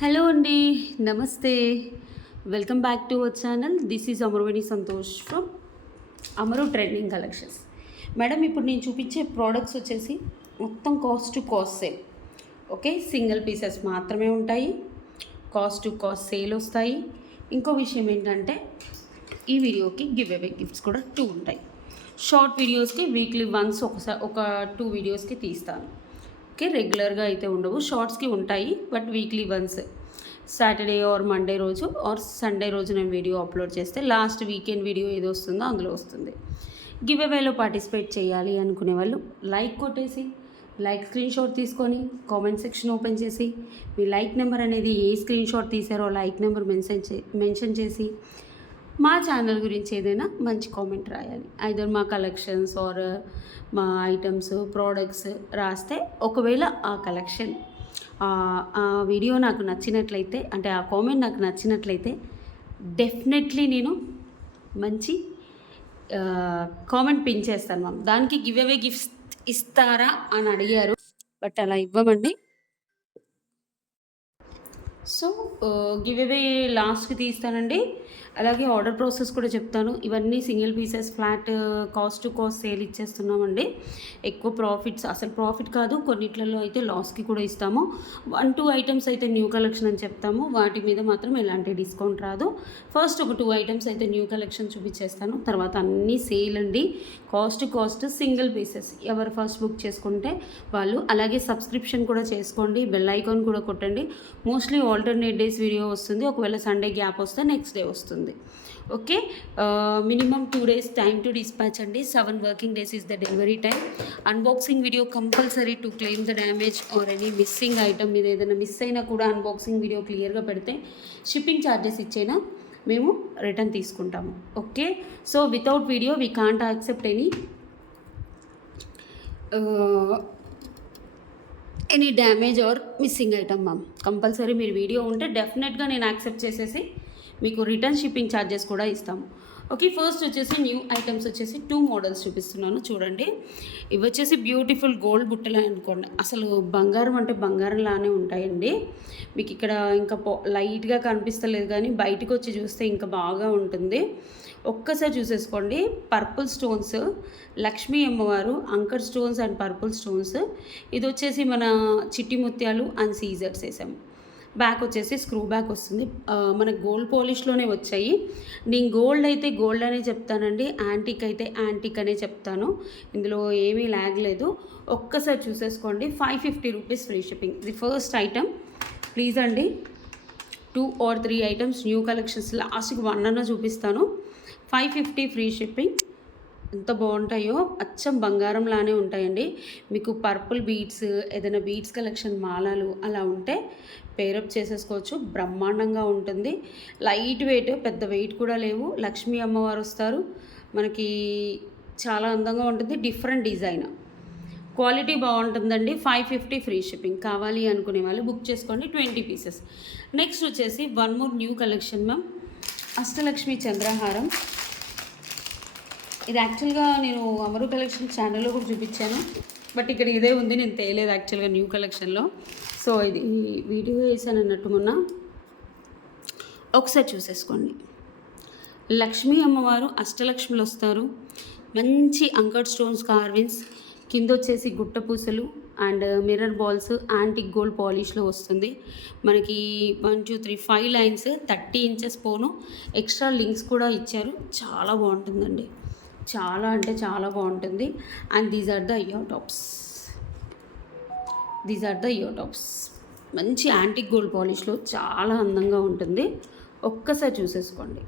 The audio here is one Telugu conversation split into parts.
హలో అండి, నమస్తే. Welcome back to our channel. This is Amaraveni Santosh from Amaru trending collections. Madam, ఇప్పుడు నేను చూపించే ప్రోడక్ట్స్ వచ్చేసి మొత్తం cost to cost sale. Okay, single pieces మాత్రమే ఉంటాయి. కాస్ట్ టు కాస్ట్ సేల్ వస్తాయి. ఇంకో విషయం ఏంటంటే ఈ వీడియోకి గివ్ అవే గిఫ్ట్స్ కూడా 2 ఉంటాయి. షార్ట్ వీడియోస్కి వీక్లీ వన్స్ ఒక 2 వీడియోస్కి తీస్తాను. ఓకే, రెగ్యులర్గా అయితే ఉండవు, షార్ట్స్కి ఉంటాయి, but weekly once Saturday or Monday రోజు ఆర్ సండే రోజు నేను వీడియో అప్లోడ్ చేస్తే లాస్ట్ వీకెండ్ వీడియో ఏదో వస్తుందో అందులో వస్తుంది. గివ్ అవేలో పార్టిసిపేట్ చేయాలి అనుకునే వాళ్ళు లైక్ కొట్టేసి స్క్రీన్ షాట్ తీసుకొని కామెంట్ సెక్షన్ ఓపెన్ చేసి మీ లైక్ నెంబర్ అనేది ఏ స్క్రీన్ షాట్ తీసారో లైక్ నెంబర్ మెన్షన్ చేసి మా ఛానల్ గురించి ఏదైనా మంచి కామెంట్ రాయాలి. ఐదర్ మా కలెక్షన్స్ ఆర్ మా ఐటమ్స్ ప్రోడక్ట్స్ రాస్తే, ఒకవేళ ఆ కలెక్షన్ ఆ వీడియో నాకు నచ్చినట్లయితే, అంటే ఆ కామెంట్ నాకు నచ్చినట్లయితే డెఫినెట్లీ నేను మంచి కామెంట్ పిన్ చేస్తాను మ్యామ్. దానికి గివ్ అవే గిఫ్ట్స్ ఇస్తారా అని అడిగారు, బట్ అలా ఇవ్వమండి. సో గివ్ అవే లాస్ట్కి తీస్తానండి. అలాగే ఆర్డర్ ప్రాసెస్ కూడా చెప్తాను. ఇవన్నీ single pieces flat cost to cost sale ఇచ్చేస్తున్నామండి. ఎక్కువ ప్రాఫిట్స్, అసలు ప్రాఫిట్ కాదు, కొన్నిట్లలో అయితే లాస్కి కూడా ఇస్తాము. 1-2 ఐటమ్స్ అయితే న్యూ కలెక్షన్ అని చెప్తాము, వాటి మీద మాత్రం ఎలాంటి డిస్కౌంట్ రాదు. ఫస్ట్ ఒక 2 ఐటమ్స్ అయితే న్యూ కలెక్షన్ చూపించేస్తాను, తర్వాత అన్నీ సేల్ అండి. Cost to cost single pieces. ఎవరు ఫస్ట్ బుక్ చేసుకుంటే వాళ్ళు. అలాగే సబ్స్క్రిప్షన్ కూడా చేసుకోండి, బెల్ ఐకాన్ కూడా కొట్టండి. మోస్ట్లీ ఆల్టర్నేట్ డేస్ వీడియో వస్తుంది, ఒకవేళ సండే గ్యాప్ వస్తే నెక్స్ట్ డే వస్తుంది. Okay, minimum 2 days time to dispatch అండి. 7 working days is the delivery time. Unboxing video compulsory to claim the damage or any missing item. మీద ఏదైనా మిస్ అయినా కూడా అన్బాక్సింగ్ వీడియో క్లియర్గా పెడితే షిప్పింగ్ ఛార్జెస్ ఇచ్చైనా మేము రిటర్న్ తీసుకుంటాము. Okay, so without video we can't accept any damage are missing item ma'am. Compulsory మీరు వీడియో ఉంటే డెఫినెట్గా నేను యాక్సెప్ట్ చేసేసి మీకు రిటర్న్ షిప్పింగ్ ఛార్జెస్ కూడా ఇస్తాము. ఓకే, ఫస్ట్ వచ్చేసి న్యూ ఐటమ్స్ వచ్చేసి 2 మోడల్స్ చూపిస్తున్నాను చూడండి. ఇవి వచ్చేసి బ్యూటిఫుల్ గోల్డ్ బుట్టలు అనుకోండి, అసలు బంగారం అంటే బంగారంలానే ఉంటాయండి. మీకు ఇక్కడ ఇంకా లైట్గా కనిపిస్తలేదు, కానీ బయటకు వచ్చి చూస్తే ఇంకా బాగా ఉంటుంది. ఒక్కసారి చూసేసుకోండి. పర్పుల్ స్టోన్స్, లక్ష్మీ అమ్మవారు, anchor stones and purple stones. ఇది వచ్చేసి మన చిట్టి ముత్యాలు అండ్ సీజర్స్ వేసాము. బ్యాక్ వచ్చేసి స్క్రూ బ్యాక్ వస్తుంది. మన గోల్డ్ పాలిష్లోనే వచ్చాయి. నేను గోల్డ్ అయితే గోల్డ్ అనే చెప్తానండి, యాంటిక్ అయితే యాంటిక్ అనే చెప్తాను. ఇందులో ఏమీ ల్యాగ్ లేదు. ఒక్కసారి చూసేసుకోండి. 550 రూపీస్ ఫ్రీ షిప్పింగ్. ఇది ఫస్ట్ ఐటమ్. ప్లీజ్ అండి, 2 or 3 ఐటమ్స్ న్యూ కలెక్షన్స్ లాస్ట్కి 1 అన్న చూపిస్తాను. 550 ఫ్రీ షిప్పింగ్. ఎంత బాగుంటాయో, అచ్చం బంగారంలానే ఉంటాయండి. మీకు పర్పుల్ బీడ్స్, ఏదైనా బీడ్స్ కలెక్షన్ మాలలు అలా ఉంటే పేరప్ చేసేసుకోవచ్చు. బ్రహ్మాండంగా ఉంటుంది. లైట్ వెయిట్, పెద్ద వెయిట్ కూడా లేవు. లక్ష్మీ అమ్మవారు వస్తారు మనకి, చాలా అందంగా ఉంటుంది. డిఫరెంట్ డిజైన్, క్వాలిటీ బాగుంటుందండి. 550 ఫ్రీ షిప్పింగ్. కావాలి అనుకునే వాళ్ళు బుక్ చేసుకోండి, 20 పీసెస్. నెక్స్ట్ వచ్చేసి 1 more new collection ma'am. Ashtalakshmi Chandraharam. ఇది యాక్చువల్గా నేను అమరు కలెక్షన్ ఛానల్లో కూడా చూపించాను, బట్ ఇక్కడ ఇదే ఉంది, నేను తేలేదు యాక్చువల్గా న్యూ కలెక్షన్లో. సో ఇది వీడియో వేసాను అన్నట్టు మొన్న, ఒకసారి చూసేసుకోండి. లక్ష్మీ అమ్మవారు, అష్టలక్ష్ములు వస్తారు. మంచి అంకర్ స్టోన్స్ కార్విన్స్, కింద వచ్చేసి గుట్ట పూసలు and mirror balls, antique gold పాలిష్లో వస్తుంది. మనకి 1 2 3 5 లైన్స్, 30 inches పోను, ఎక్స్ట్రా లింక్స్ కూడా ఇచ్చారు. చాలా బాగుంటుందండి, చాలా అంటే చాలా బాగుంటుంది. And these are the ear tops. మంచి యాంటిక్ గోల్డ్ పాలిష్లో చాలా అందంగా ఉంటుంది. ఒక్కసారి చూసేసుకోండి.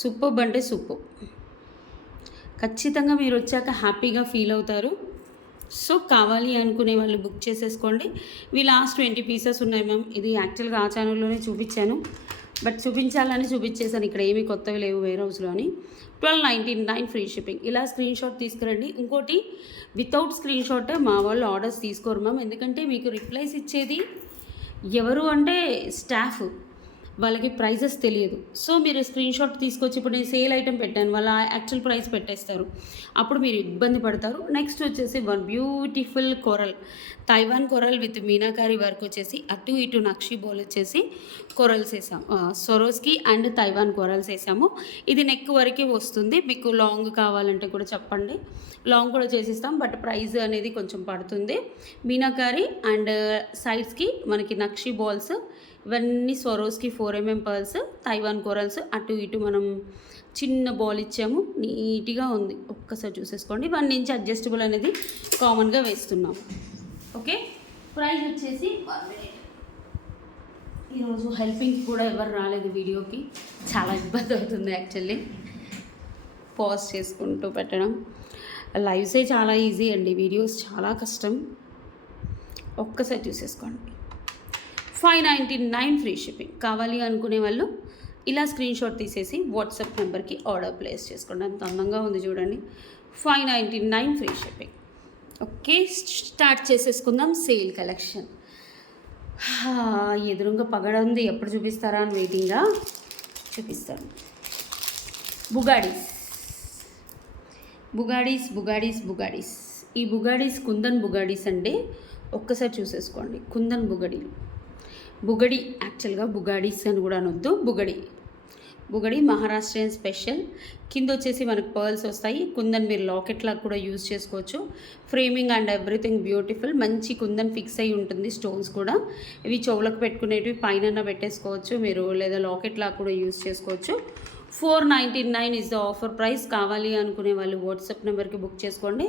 సూపర్ అంటే సూపర్. ఖచ్చితంగా మీరు వచ్చాక హ్యాపీగా ఫీల్ అవుతారు. సో కావాలి అనుకునే వాళ్ళు బుక్ చేసేసుకోండి. ఇవి లాస్ట్ 20 పీసెస్ ఉన్నాయి మ్యామ్. ఇది యాక్చువల్గా ఆ ఛానల్లోనే చూపించాను, బట్ చూపించాలని చూపించేసాను. ఇక్కడ ఏమీ కొత్తవి లేవు వేర్ హౌస్లో అని. 1299 ఫ్రీ షిప్పింగ్. ఇలా స్క్రీన్ షాట్ తీసుకురండి. ఇంకోటి, వితౌట్ స్క్రీన్ షాట్ మా వాళ్ళు ఆర్డర్స్ తీసుకోరు మ్యామ్, ఎందుకంటే మీకు రిప్లైస్ ఇచ్చేది ఎవరు అంటే స్టాఫ్. వాళ్ళకి ప్రైజెస్ తెలియదు. సో మీరు స్క్రీన్ షాట్ తీసుకొచ్చి ఇప్పుడు నేను సేల్ ఐటెం పెట్టాను, వాళ్ళ యాక్చువల్ ప్రైస్ పెట్టేస్తారు, అప్పుడు మీరు ఇబ్బంది పడతారు. నెక్స్ట్ వచ్చేసి one beautiful coral, Taiwan coral with meenakari work వచ్చేసి అటు ఇటు నక్షి బోల్ వచ్చేసి కొరల్స్ వేసాము, సొరోస్కి అండ్ తైవాన్ కొరల్స్ వేసాము. ఇది నెక్ వరకే వస్తుంది, మీకు లాంగ్ కావాలంటే కూడా చెప్పండి, లాంగ్ కూడా చేసిస్తాం, బట్ ప్రైస్ అనేది కొంచెం పడుతుంది. మీనాకారి అండ్ సైడ్స్కి మనకి నక్షి బాల్స్, ఇవన్నీ Swarovski 4mm pearls, Taiwan corals, అటు ఇటు మనం చిన్న బాల్ ఇచ్చాము, నీట్గా ఉంది, ఒక్కసారి చూసేసుకోండి. 1 ఇంచ్ అడ్జస్టబుల్ అనేది కామన్గా వేస్తున్నాము. ఓకే, ప్రైస్ వచ్చేసి 1 minute. ఈరోజు హెల్పింగ్ కూడా ఎవరు రాలేదు వీడియోకి, చాలా ఇబ్బంది అవుతుంది యాక్చువల్లీ పాజ్ చేసుకుంటూ పెట్టడం. లైవ్సే చాలా ఈజీ అండి, వీడియోస్ చాలా కష్టం. ఒక్కసారి చూసేసుకోండి. 599 ఫ్రీ షిప్పింగ్. కావాలి అనుకునే వాళ్ళు ఇలా స్క్రీన్ షాట్ తీసేసి వాట్సాప్ నెంబర్కి ఆర్డర్ ప్లేస్ చేసుకోండి. అంత అందంగా ఉంది చూడండి. 599 ఫ్రీ షిప్పింగ్. ఓకే, స్టార్ట్ చేసేసుకుందాం సేల్ కలెక్షన్. ఎదురుగా పగడ ఉంది, ఎప్పుడు చూపిస్తారా అని వెయిటింగ్గా. చూపిస్తాను. బుగాడీస్ బుగాడీస్ బుగాడీస్ బుగాడీస్. ఈ బుగాడీస్ కుందన్ బుగాడీస్ అండి, ఒక్కసారి చూసేసుకోండి. కుందన్ బుగడీలు, బుగడి యాక్చువల్గా బుగాడీస్ అని కూడా అనొద్దు, బుగడి మహారాష్ట్రియన్ స్పెషల్. కింద వచ్చేసి మనకు పర్ల్స్ వస్తాయి. కుందన్ మీరు లాకెట్ లాగా కూడా యూజ్ చేసుకోవచ్చు. Framing and everything beautiful. మంచి కుందన్ ఫిక్స్ అయి ఉంటుంది, స్టోన్స్ కూడా. ఇవి చెవులకు పెట్టుకునేటివి పైన పెట్టేసుకోవచ్చు మీరు, లేదా లాకెట్ లాగా కూడా యూజ్ చేసుకోవచ్చు. 499 ఇస్ ద ఆఫర్ ప్రైస్. కావాలి అనుకునే వాళ్ళు వాట్సాప్ నెంబర్కి బుక్ చేసుకోండి.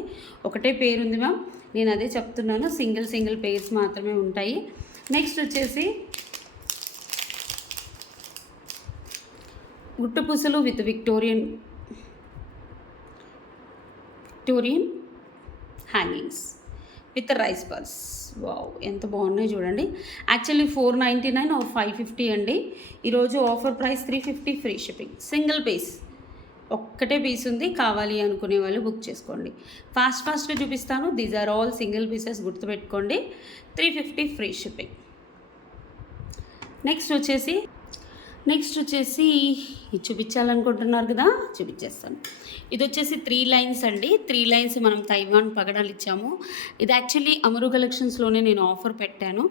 ఒకటే పేరు ఉంది మ్యామ్, నేను అదే చెప్తున్నాను, సింగిల్ పేర్స్ మాత్రమే ఉంటాయి. నెక్స్ట్ వచ్చేసి గుట్టపూసలు with Victorian hangings with rice pearls. Wow, ఎంత బాగున్నాయి చూడండి. యాక్చువల్లీ 499 ఆర్ 550 అండి. ఈరోజు offer price 350 free shipping. Single piece, ఒక్కటే పీస్ ఉంది. కావాలి అనుకునే వాళ్ళు బుక్ చేసుకోండి. ఫాస్ట్గా చూపిస్తాను. These are all single pieces, గుర్తుపెట్టుకోండి. 350 ఫ్రీ షిప్పింగ్. నెక్స్ట్ వచ్చేసి ఇది చూపించాలనుకుంటున్నారు కదా, చూపించేస్తాను. ఇది వచ్చేసి 3 లైన్స్ అండి. 3 లైన్స్ మనం తైవాన్ పగడాలు ఇచ్చాము. ఇది యాక్చువల్లీ అమరు కలెక్షన్స్లోనే నేను ఆఫర్ పెట్టాను,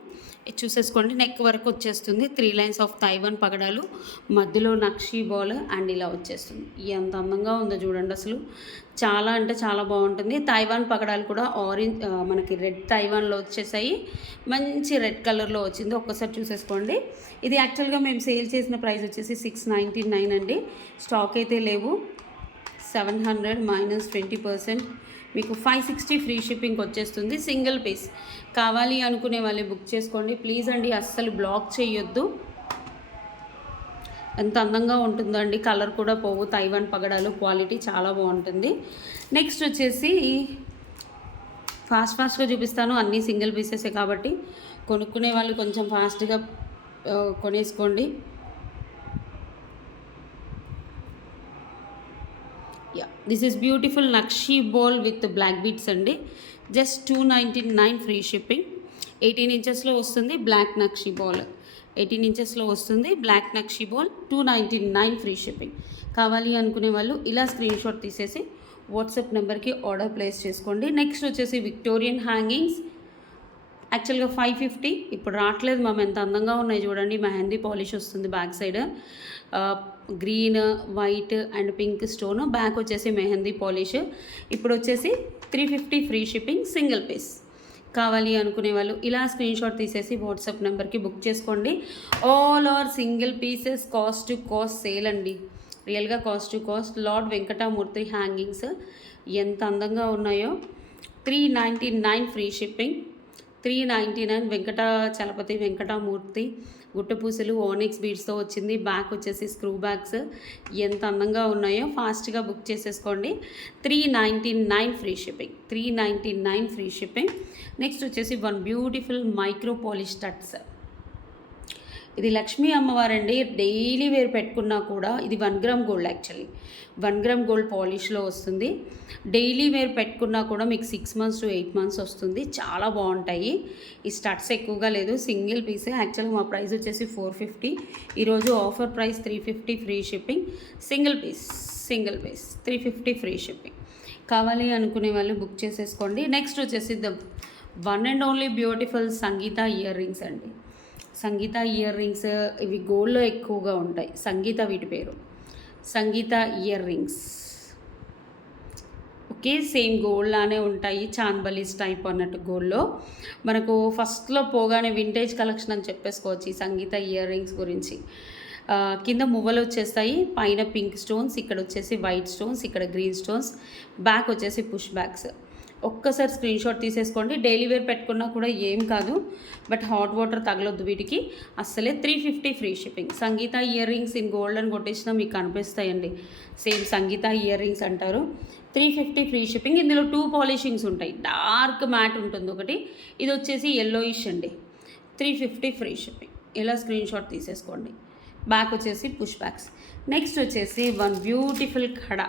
ఇది చూసేసుకోండి. నెక్ వరకు వచ్చేస్తుంది. 3 లైన్స్ ఆఫ్ తైవాన్ పగడాలు, మధ్యలో నక్షి బాల్ అండ్ ఇలా వచ్చేస్తుంది. ఎంత అందంగా ఉందో చూడండి, అసలు చాలా అంటే చాలా బాగుంటుంది. తైవాన్ పగడాలు కూడా ఆరెంజ్, మనకి రెడ్ తైవాన్లో వచ్చేసాయి, మంచి రెడ్ కలర్లో వచ్చింది. ఒక్కసారి చూసేసుకోండి. ఇది యాక్చువల్గా మేము సేల్ చేసిన ప్రైస్ వచ్చేసి 699 అండి. స్టాక్ అయితే లేవు. 700 మైనస్ 20%, మీకు 560 ఫ్రీ షిప్పింగ్ వచ్చేస్తుంది. Single piece. కావాలి అనుకునే వాళ్ళు బుక్ చేసుకోండి ప్లీజ్ అండి, అస్సలు బ్లాక్ చేయొద్దు. ఎంత అందంగా ఉంటుందో అండి, కలర్ కూడా పోవు. తైవాన్ పగడాలు క్వాలిటీ చాలా బాగుంటుంది. నెక్స్ట్ వచ్చేసి ఫాస్ట్గా చూపిస్తాను, అన్నీ సింగిల్ పీసెసే కాబట్టి కొనుక్కునే వాళ్ళు కొంచెం ఫాస్ట్గా కొనేసుకోండి. This is beautiful nakshi ball with black beads అండి. Just 299 free shipping. 18 ఇంచెస్లో వస్తుంది బ్లాక్ నక్షి బాల్. 18 ఇంచెస్లో వస్తుంది black nakshi ball. 299 free shipping. కావాలి అనుకునే వాళ్ళు ఇలా స్క్రీన్ షాట్ తీసేసి వాట్సాప్ నెంబర్కి ఆర్డర్ ప్లేస్ చేసుకోండి. నెక్స్ట్ వచ్చేసి విక్టోరియన్ హ్యాంగింగ్స్. యాక్చువల్గా 550, ఇప్పుడు రావట్లేదు మ్యామ్. ఎంత అందంగా ఉన్నాయి చూడండి. మెహందీ పాలిష్ వస్తుంది back side, green, white and pink stone. Back వచ్చేసి మెహందీ పాలిష్. ఇప్పుడు వచ్చేసి 350 ఫ్రీ షిప్పింగ్, సింగిల్ పీస్. కావాలి అనుకునే వాళ్ళు ఇలా స్క్రీన్ షాట్ తీసేసి వాట్సాప్ నెంబర్కి బుక్ చేసుకోండి. All are single pieces, cost to cost sale అండి. రియల్గా cost to cost. Lord Venkatamurthy hangings ఎంత అందంగా ఉన్నాయో. 399 ఫ్రీ షిప్పింగ్. 399 వెంకటాచలపతి వెంకటమూర్తి గుట్టపూసలు ఓనిక్స్ బీడ్స్తో వచ్చింది. బ్యాక్ వచ్చేసి స్క్రూ బ్యాగ్స్ ఎంత అందంగా ఉన్నాయో. ఫాస్ట్గా బుక్ చేసేసుకోండి. 399 free shipping. 399 free shipping. Next వచ్చేసి one beautiful micro polish studs. ఇది లక్ష్మీ అమ్మవారండి. డైలీ వేర్ పెట్టుకున్నా కూడా ఇది 1 gram gold, actually 1 gram gold పాలిష్లో వస్తుంది. డైలీ వేర్ పెట్టుకున్నా కూడా మీకు 6 మంత్స్ టు 8 మంత్స్ వస్తుంది. చాలా బాగుంటాయి. ఈ స్టడ్స్ ఎక్కువగా లేదు, సింగిల్ పీసే. యాక్చువల్గా మా ప్రైస్ వచ్చేసి 450. ఈరోజు offer price 350 free shipping. Single piece 350 free shipping. కావాలి అనుకునే వాళ్ళు బుక్ చేసేసుకోండి. నెక్స్ట్ వచ్చేసి the one and only beautiful Sangeeta ear rings అండి. సంగీత ఇయర్ రింగ్స్ ఇవి గోల్డ్లో ఎక్కువగా ఉంటాయి. సంగీత వీటి పేరు Sangeetha ear rings. Okay, same gold లానే ఉంటాయి, చాందబలీస్ టైప్ అన్నట్టు గోల్డ్లో. మనకు ఫస్ట్లో పోగానే వింటేజ్ కలెక్షన్ అని చెప్పేసుకోవచ్చు ఈ సంగీత ఇయర్ రింగ్స్ గురించి. కింద మువ్వలు వచ్చేస్తాయి, పైన పింక్ స్టోన్స్, ఇక్కడ వచ్చేసి వైట్ స్టోన్స్, ఇక్కడ గ్రీన్ స్టోన్స్, బ్యాక్ వచ్చేసి పుష్ బ్యాక్స్. ఒక్కసారి స్క్రీన్ షాట్ తీసేసుకోండి. డైలీ వేర్ పెట్టుకున్నా కూడా ఏం కాదు, బట్ హాట్ వాటర్ తగలొద్దు వీటికి అస్సలే. 350 free shipping. Sangeeta ear rings in gold అని కొట్టేసినా మీకు కనిపిస్తాయండి, సేమ్ సంగీత ఇయర్ రింగ్స్ అంటారు. 350 ఫ్రీ షిప్పింగ్. ఇందులో 2 పాలిషింగ్స్ ఉంటాయి. డార్క్ మ్యాట్ ఉంటుంది ఒకటి, ఇది వచ్చేసి ఎల్లోయిష్ అండి. 350 ఫ్రీ షిప్పింగ్. ఇలా స్క్రీన్ షాట్ తీసేసుకోండి. బ్యాక్ వచ్చేసి పుష్ బ్యాక్స్. నెక్స్ట్ వచ్చేసి వన్ బ్యూటిఫుల్ కడ.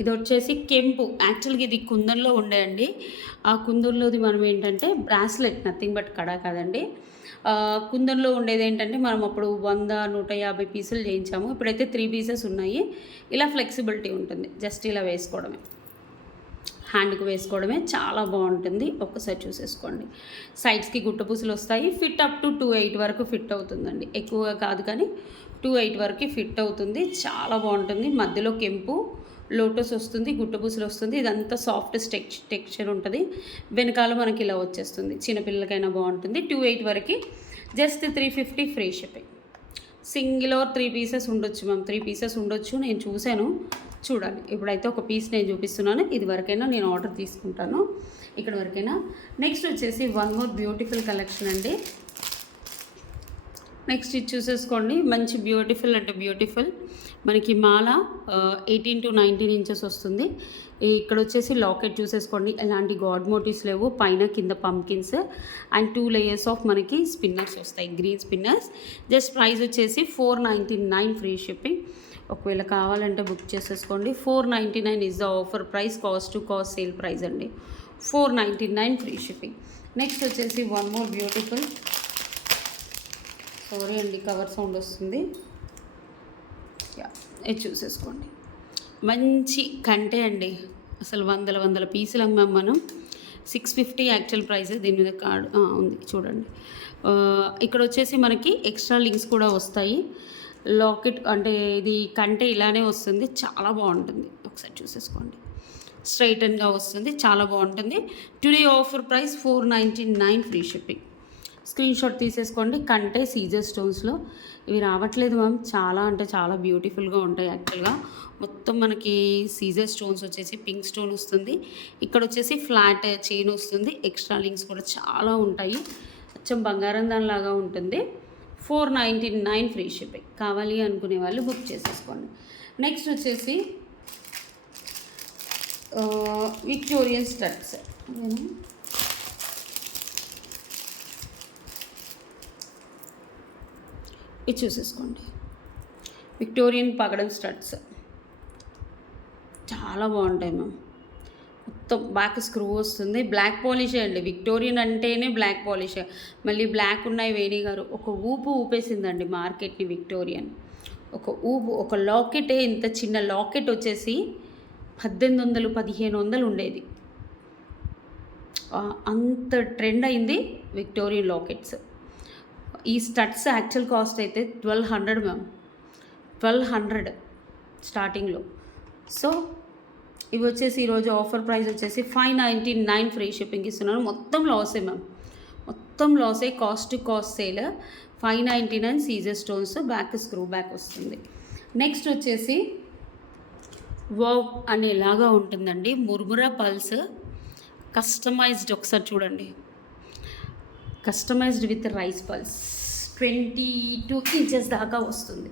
ఇది వచ్చేసి కెంపు. యాక్చువల్గా ఇది కుందన్లో ఉండేయండి. ఆ కుందన్లోది మనం ఏంటంటే బ్రాస్లెట్, నథింగ్ బట్ కడ కాదండి. కుందన్లో ఉండేది ఏంటంటే మనం అప్పుడు 100-150 పీసులు చేయించాము. ఇప్పుడైతే 3 పీసెస్ ఉన్నాయి. ఇలా ఫ్లెక్సిబిలిటీ ఉంటుంది, జస్ట్ ఇలా వేసుకోవడమే, హ్యాండ్కి వేసుకోవడమే, చాలా బాగుంటుంది. ఒక్కసారి చూసేసుకోండి. సైడ్స్కి గుట్టపూసలు వస్తాయి. ఫిట్ అప్ టు 2.8 వరకు ఫిట్ అవుతుందండి, ఎక్కువగా కాదు కానీ 2.8 వరకు ఫిట్ అవుతుంది. చాలా బాగుంటుంది. మధ్యలో కెంపు లోటస్ వస్తుంది, గుట్టపూసలు వస్తుంది. ఇదంతా సాఫ్ట్ టెక్స్చర్ ఉంటుంది. వెనకాల మనకి ఇలా వచ్చేస్తుంది. చిన్నపిల్లలకైనా బాగుంటుంది. 2.8 వరకు just 350 free shipping. Single or 3 pieces ఉండొచ్చు మ్యామ్, 3 పీసెస్ ఉండొచ్చు. నేను చూశాను, చూడాలి. ఇప్పుడైతే ఒక పీస్ నేను చూపిస్తున్నాను. ఇది వరకైనా నేను ఆర్డర్ తీసుకుంటాను, ఇక్కడ వరకైనా. నెక్స్ట్ వచ్చేసి వన్ మోర్ బ్యూటిఫుల్ కలెక్షన్ అండి. నెక్స్ట్ ఇది చూసేసుకోండి. మంచి బ్యూటిఫుల్ అంటే బ్యూటిఫుల్ మనకి మాల 18 to 19 ఇంచెస్ వస్తుంది. ఇక్కడ వచ్చేసి లాకెట్ చూసేసుకోండి. ఎలాంటి గాడ్ మోటివ్స్ లేవు. పైన కింద పంకిన్స్ అండ్ 2 లేయర్స్ ఆఫ్ మనకి స్పిన్నర్స్ వస్తాయి, గ్రీన్ స్పిన్నర్స్. జస్ట్ ప్రైస్ వచ్చేసి 499 ఫ్రీ షిప్పింగ్. ఒకవేళ కావాలంటే బుక్ చేసేసుకోండి. 499 is the offer price. Cost to cost sale price అండి. 499 ఫ్రీ షిప్పింగ్. నెక్స్ట్ వచ్చేసి వన్ మోర్ బ్యూటిఫుల్, సారీ అండి కవర్ సౌండ్ వస్తుంది. ఇది చూసేసుకోండి. మంచి కంటే అండి, అసలు వందల పీసులు అమ్మాం మనం. 650 యాక్చువల్ ప్రైస్. దీని మీద కార్డ్ ఉంది చూడండి. ఇక్కడ వచ్చేసి మనకి ఎక్స్ట్రా లింక్స్ కూడా వస్తాయి. లాకెట్ అంటే ఇది కంటే ఇలానే వస్తుంది, చాలా బాగుంటుంది. ఒకసారి చూసేసుకోండి. స్ట్రైటన్గా వస్తుంది, చాలా బాగుంటుంది. Today offer price 499 free shipping. Screen shot తీసేసుకోండి. కంటే సీజర్ స్టోన్స్లో ఇవి రావట్లేదు మ్యామ్. చాలా అంటే చాలా బ్యూటిఫుల్గా ఉంటాయి. యాక్చువల్గా మొత్తం మనకి సీజర్ స్టోన్స్ వచ్చేసి పింక్ స్టోన్ వస్తుంది. ఇక్కడ వచ్చేసి ఫ్లాట్ చైన్ వస్తుంది. ఎక్స్ట్రా లింక్స్ కూడా చాలా ఉంటాయి. కొంచెం బంగారం దానిలాగా ఉంటుంది. 499 ఫ్రీ షిప్పింగ్. కావాలి అనుకునే వాళ్ళు బుక్ చేసేసుకోండి. నెక్స్ట్ వచ్చేసి విక్టోరియన్ స్టడ్స్. ఇది చూసేసుకోండి. విక్టోరియన్ పగడం స్టడ్స్ చాలా బాగుంటాయి మ్యామ్. మొత్తం బ్యాక్ స్క్రూ వస్తుంది. బ్లాక్ పాలిషే అండి. విక్టోరియన్ అంటేనే బ్లాక్ పాలిష్. మళ్ళీ బ్లాక్ ఉన్నాయి వేణి గారు. ఒక ఊపేసిందండి మార్కెట్ని విక్టోరియన్. ఒక లాకెటే, ఇంత చిన్న లాకెట్ వచ్చేసి 1800-1500 ఉండేది. అంత ట్రెండ్ అయింది విక్టోరియన్ లాకెట్స్. ఈ స్టడ్స్ యాక్చువల్ కాస్ట్ అయితే 1200 మ్యామ్, 1200 స్టార్టింగ్లో. సో ఇవి వచ్చేసి ఈరోజు ఆఫర్ ప్రైస్ వచ్చేసి 599 ఫ్రీ షిప్పింగ్ ఇస్తున్నాను. మొత్తం లాసే మ్యామ్, మొత్తం లాసే. Cost to cost sale. 599 సీజర్ స్టోన్స్, బ్యాక్ స్క్రూ బ్యాక్ వస్తుంది. నెక్స్ట్ వచ్చేసి వావ్ అనేలాగా ఉంటుందండి. ముర్మురా పల్స్ కస్టమైజ్డ్. ఒకసారి చూడండి, customized with rice pearls 22 inches దాకా వస్తుంది.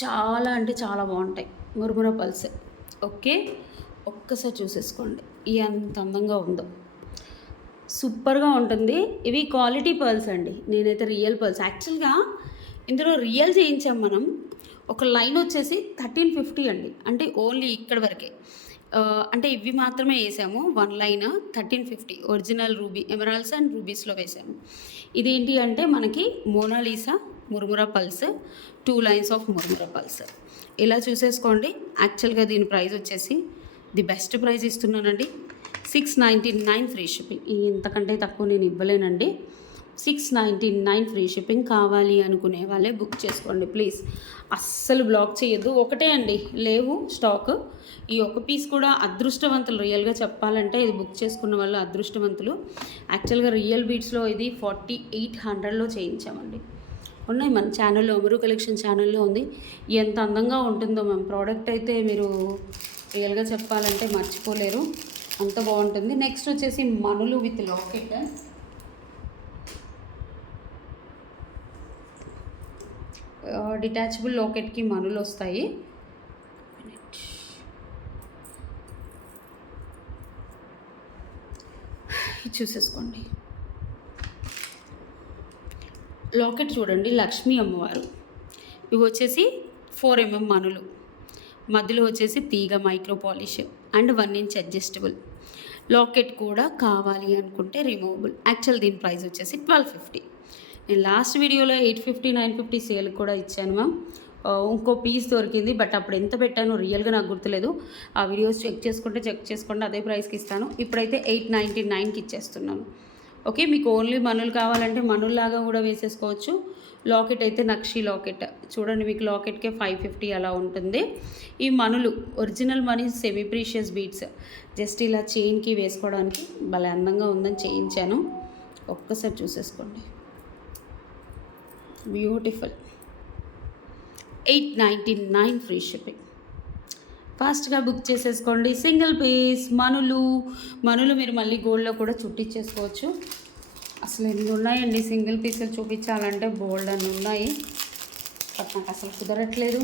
చాలా అంటే చాలా బాగుంటాయి మురుముర పల్స్. ఓకే, ఒక్కసారి చూసేసుకోండి ఎంత అందంగా ఉందో. సూపర్గా ఉంటుంది. ఇవి క్వాలిటీ పర్ల్స్ అండి. నేనైతే రియల్ పర్ల్స్ యాక్చువల్గా ఇందులో రియల్ చేయించాం మనం. ఒక లైన్ వచ్చేసి 1350 అండి. అంటే ఓన్లీ ఇక్కడ వరకే. అంటే ఇవి మాత్రమే వేసాము. 1 line 1350 original ruby emeralds and రూబీస్లో వేసాము. ఇదేంటి అంటే మనకి మోనాలీసా మురుమురా పల్స్ 2 లైన్స్ ఆఫ్ మురుమురా పల్స్ ఇలా చూసేసుకోండి. యాక్చువల్గా దీని ప్రైస్ వచ్చేసి ది బెస్ట్ ప్రైస్ ఇస్తున్నానండి. 699 ఫ్రీ షిప్పింగ్. ఇంతకంటే తక్కువ నేను ఇవ్వలేనండి. 699 ఫ్రీ షిప్పింగ్. కావాలి అనుకునే వాళ్ళే బుక్ చేసుకోండి ప్లీజ్. అస్సలు బ్లాక్ చేయొద్దు. ఒకటే అండి లేవు స్టాక్. ఈ ఒక పీస్ కూడా అదృష్టవంతులు. రియల్గా చెప్పాలంటే ఇది బుక్ చేసుకున్న వాళ్ళు అదృష్టవంతులు. యాక్చువల్గా రియల్ బీట్స్లో ఇది 4800లో చేయించామండి. ఉన్నాయి మన ఛానల్లో, అమరు కలెక్షన్ ఛానల్లో ఉంది. ఎంత అందంగా ఉంటుందో మ్యామ్ ప్రోడక్ట్ అయితే మీరు రియల్గా చెప్పాలంటే మర్చిపోలేరు, అంత బాగుంటుంది. నెక్స్ట్ వచ్చేసి మనులు విత్ లాకెట్. డిటాచబుల్ లాకెట్కి మనులు వస్తాయి. చూసేసుకోండి. లాకెట్ చూడండి, లక్ష్మీ అమ్మవారు. ఇవి వచ్చేసి 4mm మనులు, మధ్యలో వచ్చేసి తీగ micro polish and 1 inch adjustable. Locket కూడా కావాలి అనుకుంటే రిమూవబుల్. యాక్చువల్ దీని ప్రైస్ వచ్చేసి 1250. నేను లాస్ట్ వీడియోలో 850 950 సేల్ కూడా ఇచ్చాను మ్యామ్. ఇంకో పీస్ దొరికింది, బట్ అప్పుడు ఎంత పెట్టానో రియల్గా నాకు గుర్తులేదు. ఆ వీడియోస్ చెక్ చేసుకోండి, అదే ప్రైస్కి ఇస్తాను. ఇప్పుడైతే 899కి ఇచ్చేస్తున్నాను. ఓకే, మీకు ఓన్లీ మనులు కావాలంటే మనుల్లాగా కూడా వేసేసుకోవచ్చు. లాకెట్ అయితే నక్షి లాకెట్ చూడండి, మీకు లాకెట్కే 550 అలా ఉంటుంది. ఈ మనులు ఒరిజినల్ మనీ సెమీ ప్రీషియస్ బీట్స్. జస్ట్ ఇలా చైన్కి వేసుకోవడానికి భలే అందంగా ఉందని చేయించాను. ఒక్కసారి చూసేసుకోండి, బ్యూటిఫుల్. 899 free shipping. ఫాస్ట్గా బుక్ చేసేసుకోండి. సింగిల్ పీస్ మనులు మీరు మళ్ళీ గోల్డ్లో కూడా చుట్టించేసుకోవచ్చు. అసలు ఎన్ని ఉన్నాయండి సింగిల్ పీసులు చూపించాలంటే బోల్డ్ అని ఉన్నాయి, బట్ నాకు అసలు కుదరట్లేదు.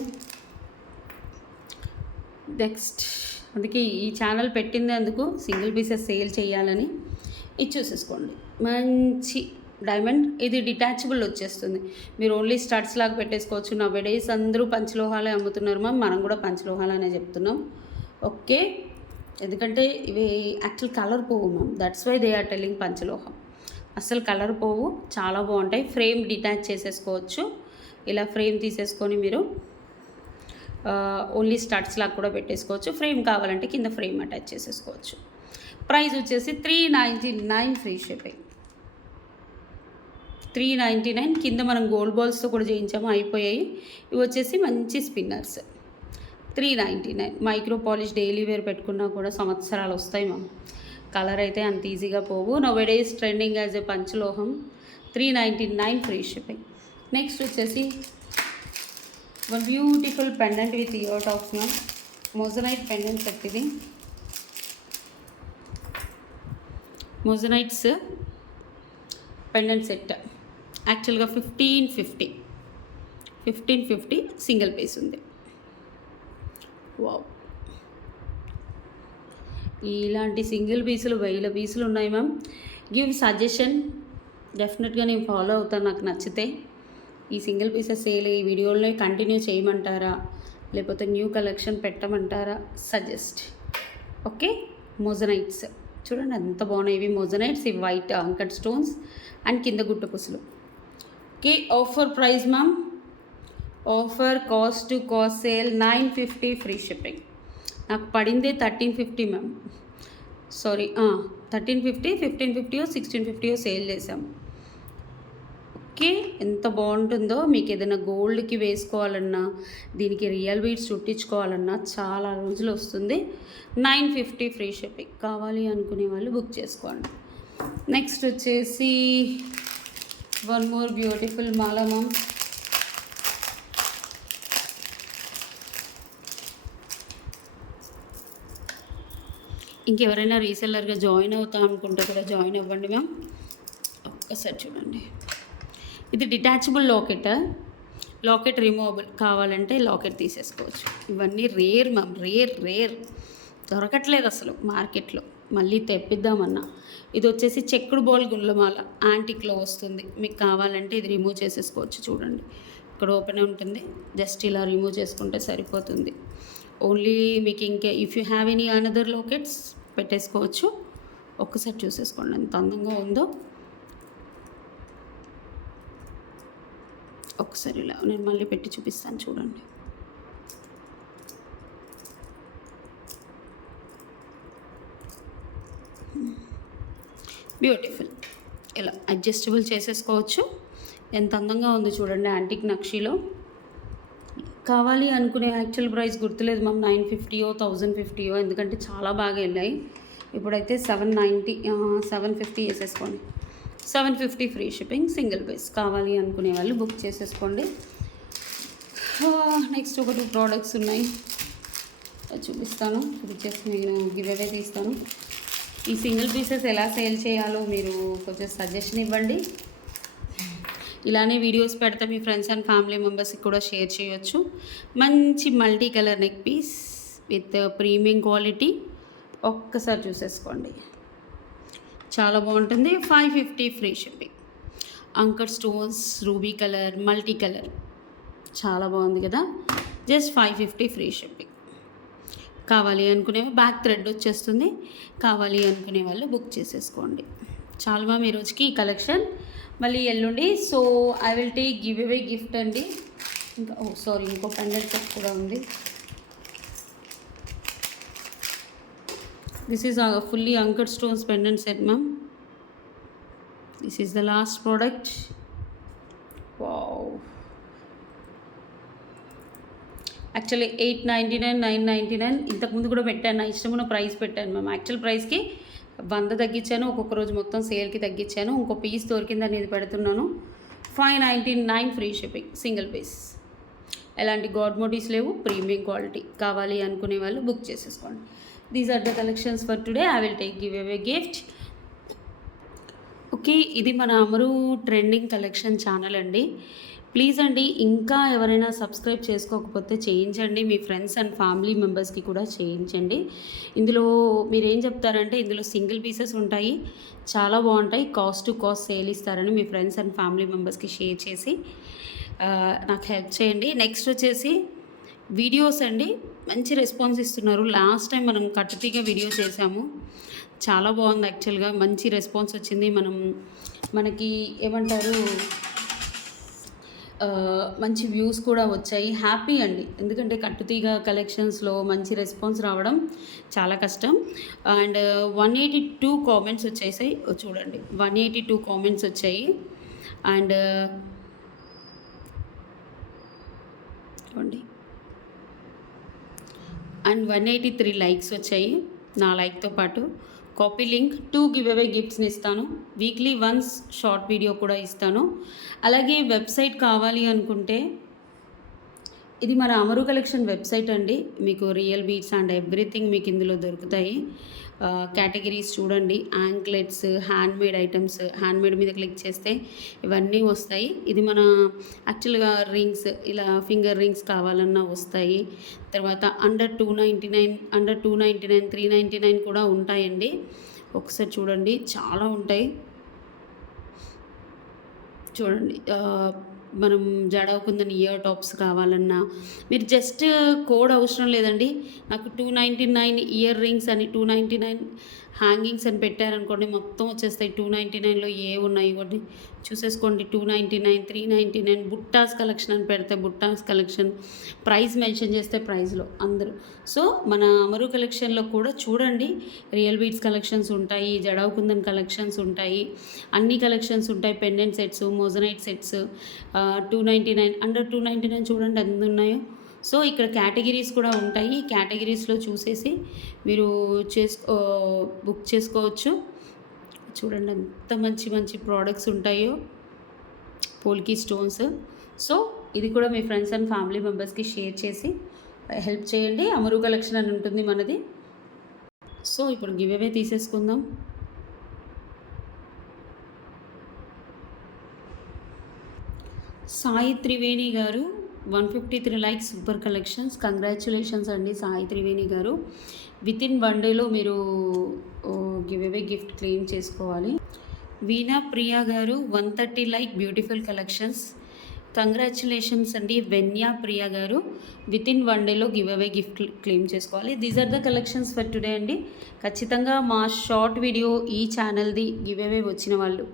నెక్స్ట్ అందుకే ఈ ఛానల్ పెట్టింది అందుకు, సింగిల్ పీసెస్ సేల్ చేయాలని. ఇది చూసేసుకోండి, మంచి డైమండ్. ఇది డిటాచబుల్ వచ్చేస్తుంది, మీరు ఓన్లీ స్టడ్స్ లాగా పెట్టేసుకోవచ్చు. నా వెడేస్ అందరూ పంచలోహాలే అమ్ముతున్నారు మ్యామ్, మనం కూడా పంచలోహాలనే చెప్తున్నాం. ఓకే, ఎందుకంటే ఇవి యాక్చువల్ కలర్ పోవు ma'am, that's why they are telling పంచలోహం. అసలు కలర్ పోవు, చాలా బాగుంటాయి. ఫ్రేమ్ డిటాచ్ చేసేసుకోవచ్చు. ఇలా ఫ్రేమ్ తీసేసుకొని మీరు ఓన్లీ స్టడ్స్ లాగా కూడా పెట్టేసుకోవచ్చు. ఫ్రేమ్ కావాలంటే కింద ఫ్రేమ్ అటాచ్ చేసేసుకోవచ్చు. ప్రైస్ వచ్చేసి 399 ఫ్రీ షిప్పింగ్. 399. కింద మనం గోల్డ్ బాల్స్తో కూడా చేయించాము, అయిపోయాయి. ఇవి వచ్చేసి మంచి spinners. 399. Micro polish daily wear పెట్టుకున్నా కూడా సంవత్సరాలు వస్తాయి మ్యామ్. కలర్ అయితే అంత ఈజీగా పోవు. నౌవేడేస్ ట్రెండింగ్ యాజ్ ఏ పంచలోహం. 399 ఫ్రీ షిప్పింగ్. నెక్స్ట్ వచ్చేసి one beautiful pendant with ear tops ma'am. Moissanite pendant set ఇది. మోజనైట్స్ పెండెంట్ సెట్ యాక్చువల్గా 1550 సింగిల్ పీస్ ఉంది. వావ్, ఇలాంటి సింగిల్ పీసులు 1000 పీసులు ఉన్నాయి మ్యామ్. గివ్ సజెషన్, డెఫినెట్గా నేను ఫాలో అవుతాను నాకు నచ్చితే. ఈ సింగిల్ పీసెస్ సేల్ ఈ వీడియోలో కంటిన్యూ చేయమంటారా, లేకపోతే న్యూ కలెక్షన్ పెట్టమంటారా? సజెస్ట్. ఓకే, మోజనైట్స్ చూడండి ఎంత బాగున్నాయి. ఇవి మోజనైట్స్, ఇవి వైట్ అంకట్ స్టోన్స్ అండ్ కింద గుట్ట పుసులు. Okay, offer price ma'am. Offer cost to cost sale 950 free shipping. నాకు పడిందే 1350 మ్యామ్. సారీ, 1350, 1550, 1650 సేల్ చేసాము. ఓకే, ఎంత బాగుంటుందో. మీకు ఏదైనా గోల్డ్కి వేసుకోవాలన్నా, దీనికి రియల్ బీడ్స్ చుట్టించుకోవాలన్నా చాలా రోజులు వస్తుంది. 950 ఫ్రీ షిప్పింగ్. కావాలి అనుకునే వాళ్ళు బుక్ చేసుకోండి. నెక్స్ట్ వచ్చేసి వన్ మోర్ బ్యూటిఫుల్ మాలా మ్యామ్. ఇంకెవరైనా రీసెల్లర్గా జాయిన్ అవుతా అనుకుంటే కూడా జాయిన్ అవ్వండి మ్యామ్. ఒక్కసారి చూడండి, ఇది డిటాచబుల్ లాకెట్ రిమూవబుల్. కావాలంటే లాకెట్ తీసేసుకోవచ్చు. ఇవన్నీ రేర్ మ్యామ్, రేర్ దొరకట్లేదు అసలు మార్కెట్లో. మళ్ళీ తెప్పిద్దామన్నా. ఇది వచ్చేసి చెక్కుడు బాల్ గుల్లమాల యాంటిక్లో వస్తుంది. మీకు కావాలంటే ఇది రిమూవ్ చేసేసుకోవచ్చు. చూడండి, ఇక్కడ ఓపెన్ ఉంటుంది, జస్ట్ ఇలా రిమూవ్ చేసుకుంటే సరిపోతుంది. ఓన్లీ మీకు ఇంకే if you have any another lockets పెట్టేసుకోవచ్చు. ఒక్కసారి చూసేసుకోండి ఎంత అందంగా ఉందో. ఒకసారి ఇలా నేను మళ్ళీ పెట్టి చూపిస్తాను చూడండి. బ్యూటిఫుల్. ఇలా అడ్జస్టబుల్ చేసేసుకోవచ్చు. ఎంత అందంగా ఉంది చూడండి యాంటిక్ నక్షీలో. కావాలి అనుకునే యాక్చువల్ ప్రైస్ గుర్తులేదు మ్యామ్, 950 1050, ఎందుకంటే చాలా బాగా వెళ్ళాయి. ఇప్పుడైతే 750 వేసేసుకోండి. 750 ఫ్రీ షిప్పింగ్, సింగిల్ పీస్. కావాలి అనుకునే వాళ్ళు బుక్ చేసేసుకోండి. నెక్స్ట్ ఒక 2 ప్రోడక్ట్స్ ఉన్నాయి, చూపిస్తాను. చూపించేసి నేను గివ్ అవే తీస్తాను. ఈ సింగిల్ పీసెస్ ఎలా సేల్ చేయాలో మీరు కొంచెం సజెషన్ ఇవ్వండి. ఇలానే వీడియోస్ పెడితే మీ ఫ్రెండ్స్ అండ్ ఫ్యామిలీ మెంబర్స్కి కూడా షేర్ చేయొచ్చు. మంచి multi colour neck piece with premium quality. ఒక్కసారి చూసేసుకోండి, చాలా బాగుంటుంది. 550 free shipping. Anchor stones, ruby colour, multi colour, చాలా బాగుంది కదా. Just 550 free shipping. కావాలి అనుకునే బ్యాక్ థ్రెడ్ వచ్చేస్తుంది. కావాలి అనుకునే వాళ్ళు బుక్ చేసేసుకోండి. చాలా బాగా ఈ రోజుకి ఈ కలెక్షన్. మళ్ళీ ఎల్లుండి so I will take give away gift అండి. ఇంకా సారీ, ఇంకో పెండెంట్ సెట్ కూడా ఉంది. This is fully anchor stones pendant set ma'am. This is the last product. Wow, actually 899, 999 ఇంతకుముందు కూడా పెట్టాను. నా ఇష్టమైన ప్రైస్ పెట్టాను మ్యామ్. యాక్చువల్ ప్రైస్కి 100 తగ్గించాను, ఒక్కొక్క రోజు మొత్తం సేల్కి తగ్గించాను. ఇంకో పీస్ దొరికిందని ఇది పెడుతున్నాను. 599 ఫ్రీ షిప్పింగ్, సింగిల్ పీస్. ఎలాంటి గాడ్ మోటివ్స్ లేవు, ప్రీమియం క్వాలిటీ. కావాలి అనుకునే వాళ్ళు బుక్ చేసేసుకోండి. These are the collections for today. I will take give away gift. Okay, ఇది మన అమరు ట్రెండింగ్ కలెక్షన్ ఛానల్ అండి. ప్లీజ్ అండి, ఇంకా ఎవరైనా సబ్స్క్రైబ్ చేసుకోకపోతే చేయించండి. మీ ఫ్రెండ్స్ అండ్ ఫ్యామిలీ మెంబర్స్కి కూడా చేయించండి. ఇందులో మీరు ఏం చెప్తారంటే ఇందులో సింగిల్ పీసెస్ ఉంటాయి, చాలా బాగుంటాయి, కాస్ట్ టు కాస్ట్ సేల్ ఇస్తారని మీ ఫ్రెండ్స్ అండ్ ఫ్యామిలీ మెంబర్స్కి షేర్ చేసి నాకు హెల్ప్ చేయండి. నెక్స్ట్ వచ్చేసి వీడియోస్ అండి, మంచి రెస్పాన్స్ ఇస్తున్నారు. లాస్ట్ టైం మనం కట్టుతీగ వీడియో చేసాము, చాలా బాగుంది. యాక్చువల్గా మంచి రెస్పాన్స్ వచ్చింది. మనకి ఏమంటారు, మంచి వ్యూస్ కూడా వచ్చాయి. హ్యాపీ అండి, ఎందుకంటే కట్టుతీగ కలెక్షన్స్లో మంచి రెస్పాన్స్ రావడం చాలా కష్టం. అండ్ 182 కామెంట్స్ వచ్చేసాయి చూడండి, 182 కామెంట్స్ వచ్చాయి. అండ్ చూడండి, అండ్ 183 లైక్స్ వచ్చాయి. నా లైక్తో పాటు కాపీ లింక్ 2 గివ్ అవే గిఫ్ట్స్ని ఇస్తాను. వీక్లీ వన్స్ షార్ట్ వీడియో కూడా ఇస్తాను. అలాగే వెబ్సైట్ కావాలి అనుకుంటే ఇది మన అమరు కలెక్షన్ వెబ్సైట్ అండి. మీకు రియల్ బీడ్స్ అండ్ ఎవ్రీథింగ్ మీకు ఇందులో దొరుకుతాయి. కేటగిరీస్ చూడండి, యాంక్లెట్స్, హ్యాండ్మేడ్ ఐటమ్స్. హ్యాండ్మేడ్ మీద క్లిక్ చేస్తే ఇవన్నీ వస్తాయి. ఇది మన యాక్చువల్గా రింగ్స్, ఇలా ఫింగర్ రింగ్స్ కావాలన్నా వస్తాయి. తర్వాత అండర్ 299, 399 కూడా ఉంటాయండి. ఒకసారి చూడండి, చాలా ఉంటాయి. చూడండి, మనం జడవకుందని ఇయర్ టాప్స్ కావాలన్నా మీరు జస్ట్ కోడ్ అవసరం లేదండి. నాకు 299 ఇయర్ రింగ్స్ అని, 299 హ్యాంగింగ్స్ అని పెట్టారనుకోండి, మొత్తం వచ్చేస్తాయి. 299లో ఏ ఉన్నాయి ఇవ్వండి చూసేసుకోండి. 299, 399, బుట్టాస్ కలెక్షన్ అని పెడితే బుట్టాస్ కలెక్షన్, ప్రైస్ మెన్షన్ చేస్తే ప్రైస్లో అందరూ. సో మన అమరు కలెక్షన్లో కూడా చూడండి, రియల్ బీడ్స్ కలెక్షన్స్ ఉంటాయి, జడవకుందన్ కలెక్షన్స్ ఉంటాయి, అన్ని కలెక్షన్స్ ఉంటాయి. Pendant sets, moissanite sets 299, under 299 చూడండి ఎంత ఉన్నాయో. సో ఇక్కడ కేటగిరీస్ కూడా ఉంటాయి. ఈ కేటగిరీస్లో చూసేసి మీరు బుక్ చేసుకోవచ్చు. చూడండి ఎంత మంచి మంచి ప్రోడక్ట్స్ ఉంటాయో, పోల్కి స్టోన్స్. సో ఇది కూడా మీ ఫ్రెండ్స్ అండ్ ఫ్యామిలీ మెంబర్స్కి షేర్ చేసి హెల్ప్ చేయండి. అమరు కలెక్షన్ అని ఉంటుంది మనది. సో ఇప్పుడు గివ్ అవే తీసేసుకుందాం. సాయి త్రివేణి గారు 153 లైక్స్, సూపర్ కలెక్షన్స్. కంగ్రాచులేషన్స్ అండి సాయి త్రివేణి గారు. విత్ ఇన్ 1 డేలో మీరు గివ్ అవే గిఫ్ట్ క్లెయిమ్ చేసుకోవాలి. వీణా ప్రియా గారు 130 లైక్ బ్యూటిఫుల్ కలెక్షన్స్. కంగ్రాచులేషన్స్ అండి వెన్యా ప్రియా గారు. వితిన్ 1 డేలో గివ్ అవే గిఫ్ట్ క్లెయిమ్ చేసుకోవాలి. These are the collections for today అండి. ఖచ్చితంగా మా షార్ట్ వీడియో ఈ ఛానల్ది గివ్ అవే వచ్చిన వాళ్ళు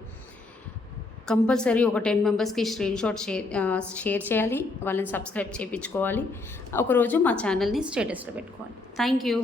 కంపల్సరీ ఒక 10 మెంబర్స్కి స్క్రీన్ షాట్ షేర్ చేయాలి, వాళ్ళని సబ్స్క్రైబ్ చేయించుకోవాలి, ఒకరోజు మా ఛానల్ని స్టేటస్లో పెట్టుకోవాలి. Thank you.